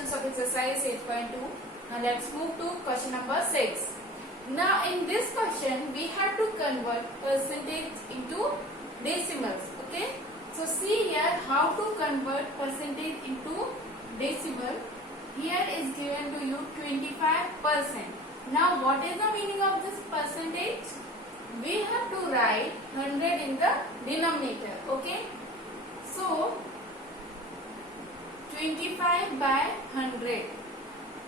questions of exercise 8.2. Now let's move to question number 6. Now in this question we have to convert percentage into decimals. Okay. So see here how to convert percentage into decimal. Here is given to you 25%. Now what is the meaning of this percentage? We have to write 100 in the denominator. Okay. So 25 by 100.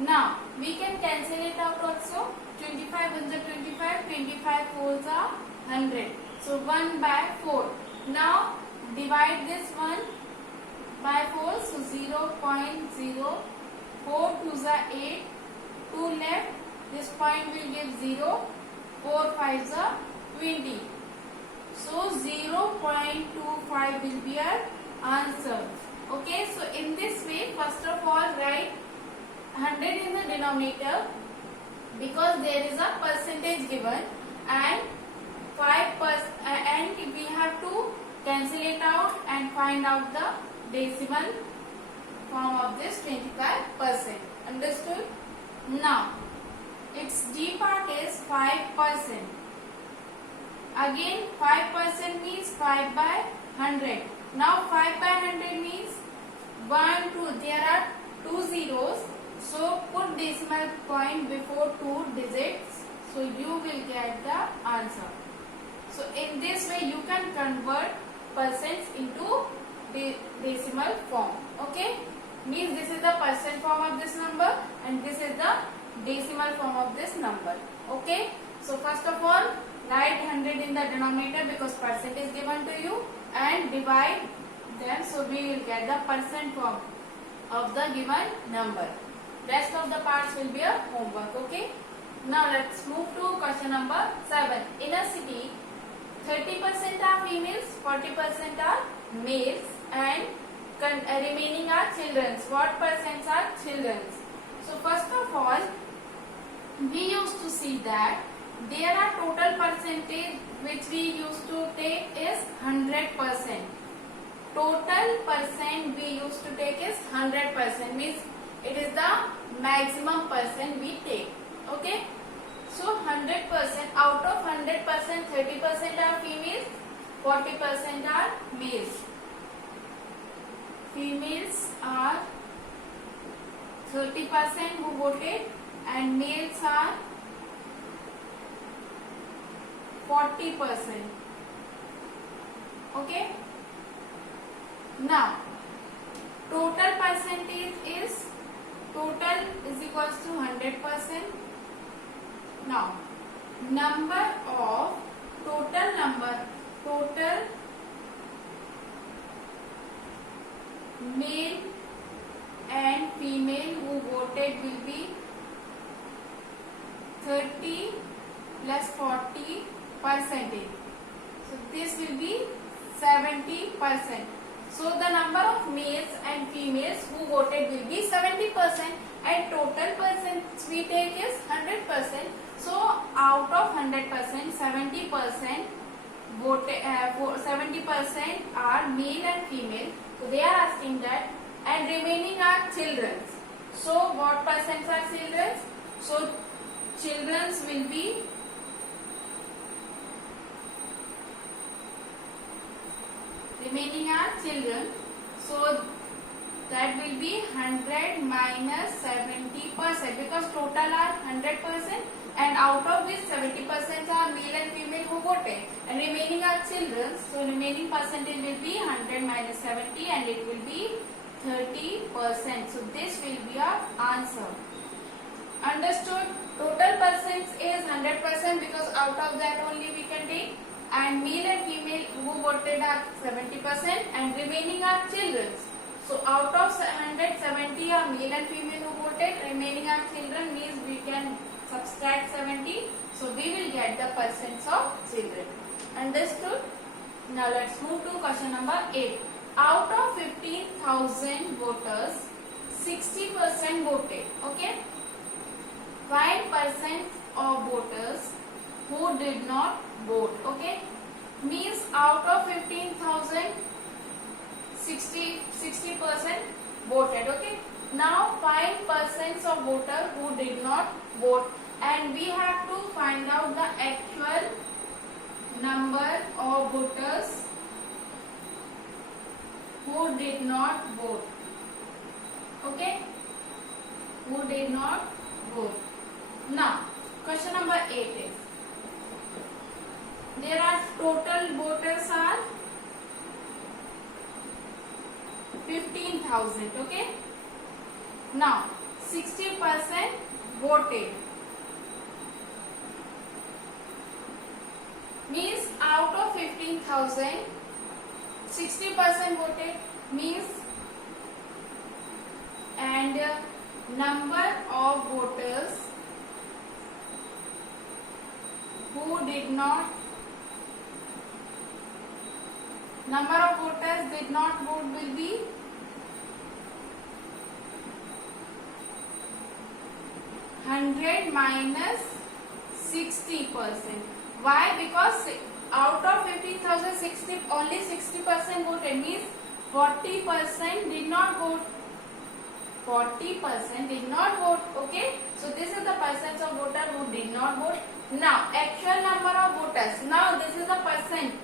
Now we can cancel it out also. 25 ones are 25, 25 fours are 100. So 1 by 4. Now divide this 1 by 4. So 0.0. 4 twos are 8. 2 left. This point will give 0. 4 fives are 20. So 0.25 will be our answer. Okay, so in this way, first of all, write 100 in the denominator because there is a percentage given, and 5% and we have to cancel it out and find out the decimal form of this 25%. Understood? Now, its D part is 5%. Again, 5% means 5 by 100. Now 5 by 100 means 1, 2. There are 2 zeros. So put decimal point before 2 digits. So you will get the answer. So in this way you can convert percents into decimal form. Okay. Means this is the percent form of this number and this is the decimal form of this number. Okay. So first of all, write 100 in the denominator because percent is given to you, and divide them, so we will get the percent form of the given number. Rest of the parts will be a homework. Okay. Now let's move to question number 7. In a city, 30% are females, 40% are males, and remaining are children. What percents are children? So first of all, we used to see that there are total percentage which we used to take is 100%. Total percent we used to take is 100%. Means it is the maximum percent we take. Okay. So 100%, out of 100%, 30% are females, 40% are males. Females are 30% who voted and males are 40%. Okay. Now total percentage is equals to 100%. Now number of total male and female who voted will be 30 plus 40 percentage. So this will be 70%. So the number of males and females who voted will be 70%, and total percent we take is 100%. So out of 100%, 70% voted, 70% are male and female. So they are asking that, and remaining are children. So what percent are children? So children will be remaining are children. So that will be 100 minus 70% because total are 100%, and out of which 70% are male and female who voted, and remaining are children. So remaining percentage will be 100 minus 70 and it will be 30%. So this will be our answer. Understood? Total percent is 100% because out of that only we can take, and male and female who voted are 70% and remaining are children. So out of 170 are male and female who voted, remaining are children, means we can subtract 70. So we will get the percents of children. Understood? Now let's move to question number 8. Out of 15,000 voters, 60% voted. Okay. 5% of voters who did not vote. Okay. Means out of 15,000, 60% voted. Okay. Now find persons of voter who did not vote, and we have to find out the actual number of voters who did not vote. Okay, who did not vote. Now question number 8 is, there are total voters are 15,000. Okay, now 60% voted, means out of 15,000 60% voted, means, and number of voters who did not, number of voters did not vote will be 100 minus 60%. Why? Because out of 15,000, only 60% voted, means 40% did not vote. 40% did not vote. Okay, so this is the percent of voters who did not vote. Now actual number of voters. Now this is the percent.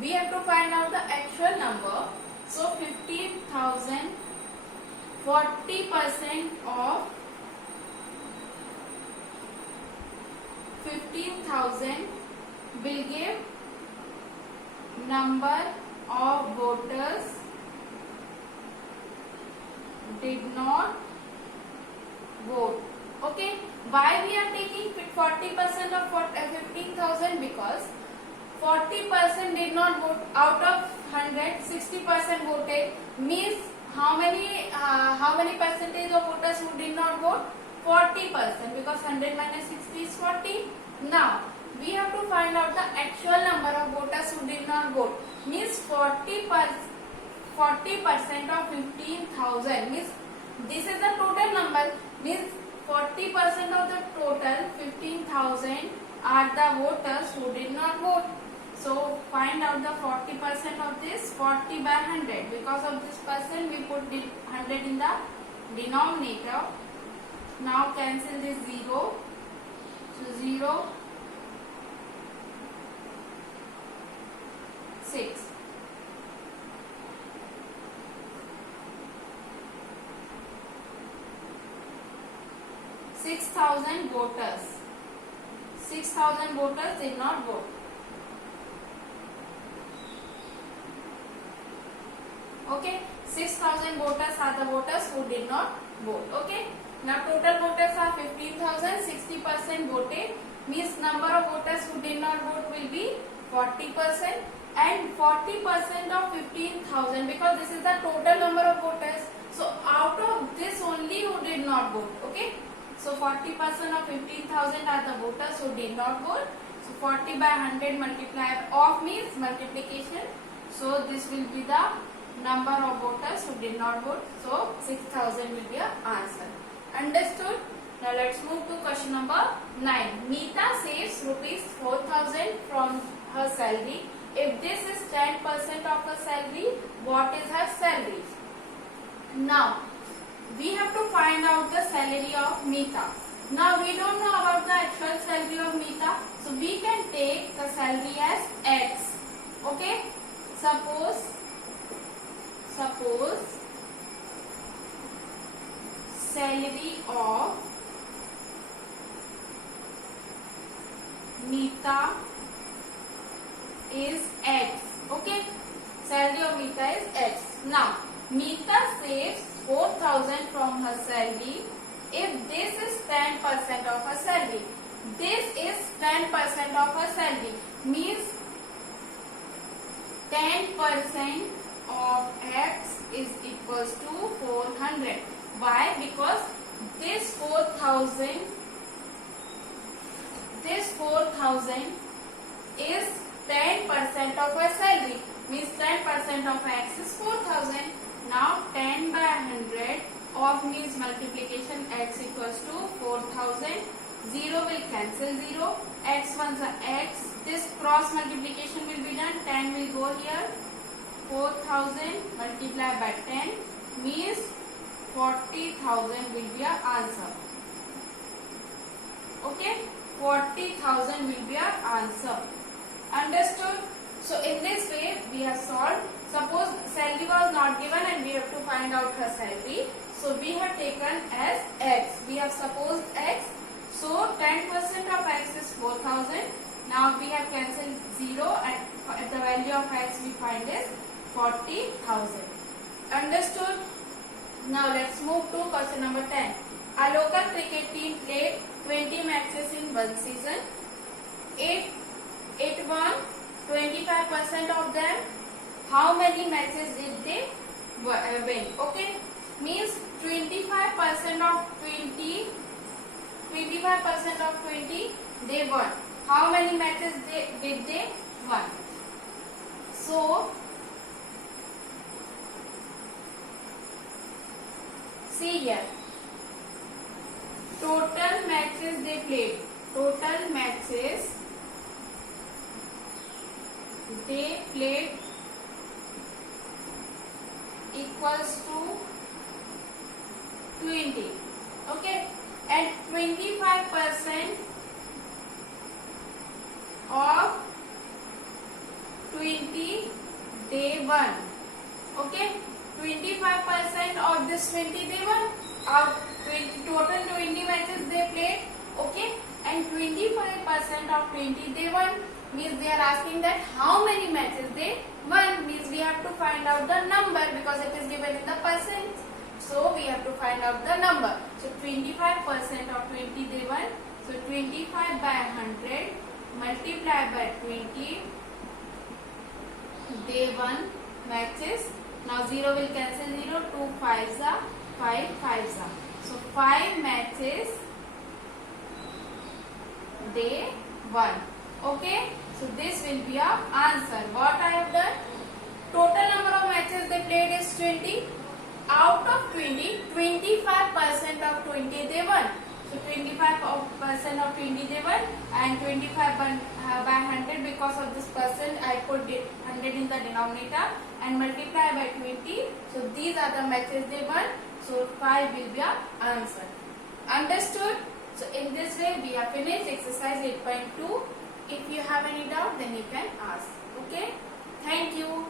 We have to find out the actual number. So 15,000, 40% of 15,000 will give number of voters did not vote. Okay, why we are taking 40% of 15,000? Because 40% did not vote. Out of 100, 60% voted, means how many percentage of voters who did not vote? 40%, because 100 minus 60 is 40. Now we have to find out the actual number of voters who did not vote, means 40% of 15,000, means this is the total number, means 40% of the total 15,000 are the voters who did not vote. So find out the 40% of this. 40 by 100, because of this percent we put 100 in the denominator. Now cancel this 0. So 0, 6. (6,000 voters). 6,000 voters did not vote. Okay, 6,000 voters are the voters who did not vote. Okay, now total voters are 15,000. 60% voted, means number of voters who did not vote will be 40%, and 40% of 15,000, because this is the total number of voters. So out of this only who did not vote. Okay, so 40% of 15,000 are the voters who did not vote. So 40 by 100 multiplied of means multiplication. So this will be the number of voters who did not vote. So 6,000 will be our answer. Understood? Now let's move to question number 9. Meeta saves rupees 4,000 from her salary. If this is 10% of her salary, what is her salary? Now we have to find out the salary of Meeta. Now we don't know about the actual salary of Meeta, so we can take the salary as X. Okay, suppose salary of Meeta is X. Okay, salary of Meeta is X. Now Meeta saves 4,000 from her salary. If this is 10% of her salary, this is 10% of her salary, means 10% of X is equals to 400. Why? Because this 4,000 is 10% of her salary, means 10% of X is 4,000. Now 10 by 100 of means multiplication, X equals to 4,000. 0 will cancel 0. X ones are X. This cross multiplication will be done. 10 will go here. 4,000 multiplied by 10 means 40,000 will be our answer. Okay, 40,000 will be our answer. Understood? So in this way we have solved. Suppose salary was not given and we have to find out her salary. So we have taken as x. We have supposed x. So 10% of x is 4,000. Now we have cancelled 0 and the value of x we find is 40,000. Understood? Now let's move to question number 10. A local cricket team played 20 matches in one season. It won 25% of them. How many matches did they win? Okay, means 25% of 20 they won. How many matches did they won? So see here, total matches they played. Total matches they played equals to 20. Okay, and 25% of 20 they won. Okay, 25% of this 20 they won. Total 20 matches they played. Okay, and 25% of 20 they won. Means they are asking that how many matches they won. Means we have to find out the number because it is given in the percent. So we have to find out the number. So 25% of 20 they won. So 25 by 100 multiplied by 20 they won matches. Now 0 will cancel 0. 2 5s are 5 5s are. So 5 matches they won. Okay. So this will be our answer. What I have done? Total number of matches they played is 20. Out of 20, 25% of 20 they won. So 25% of 20 they won and 25 by 100 because of this percent I put 100 in the denominator and multiply by 20. So these are the matches they won. So 5 will be our answer. Understood? So in this way we have finished exercise 8.2. If you have any doubt then you can ask. Okay? Thank you.